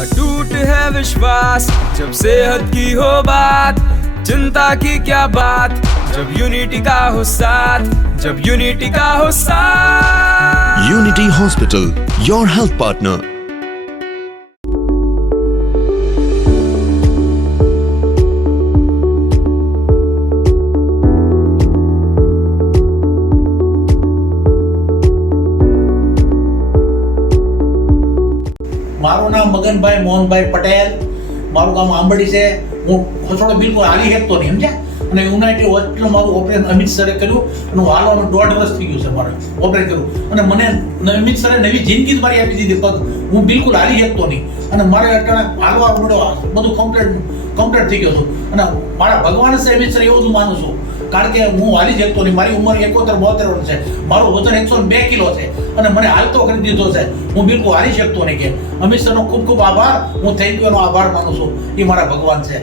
अटूट है विश्वास जब सेहत की हो बात, चिंता की क्या बात जब यूनिटी का हो साथ, जब यूनिटी का हो साथ। Unity Hospital, your health partner. મારું નામ મગનભાઈ મોહનભાઈ પટેલ, મારું ગામ આંબડી છે. હું ખસોડો બિલકુલ હાલી શકતો નહીં, સમજ્યા. અને યુનાઇટેડ હોસ્પિટલમાં મારું ઓપરેશન અમિત સરે કર્યું અને હું હાલવાનું 1.5 વર્ષ થઈ ગયું છે મારે ઓપરેટ કર્યું. અને મને અમિત સરે નવી જિંદગી જ મારી આપી દીધી પગ. હું બિલકુલ હાલી શકતો નહીં અને મારે અટાણે હાલવા મળ્યો, બધું કમ્પ્લીટ થઈ ગયો છું. અને મારા ભગવાન છે અમિત સર, એવું જ માનું છું. કારણ કે હું હાલી શકતો નહીં. મારી ઉંમર 71-72 વર્ષ છે, મારું વજન 102 કિલો છે અને મને હાલતો કરી દીધો છે. હું બિલકુલ હાલી શકતો નહીં. કે અમિત સરનો ખૂબ ખૂબ આભાર. હું થેન્ક યુ નો આભાર માનું છું. એ મારા ભગવાન છે.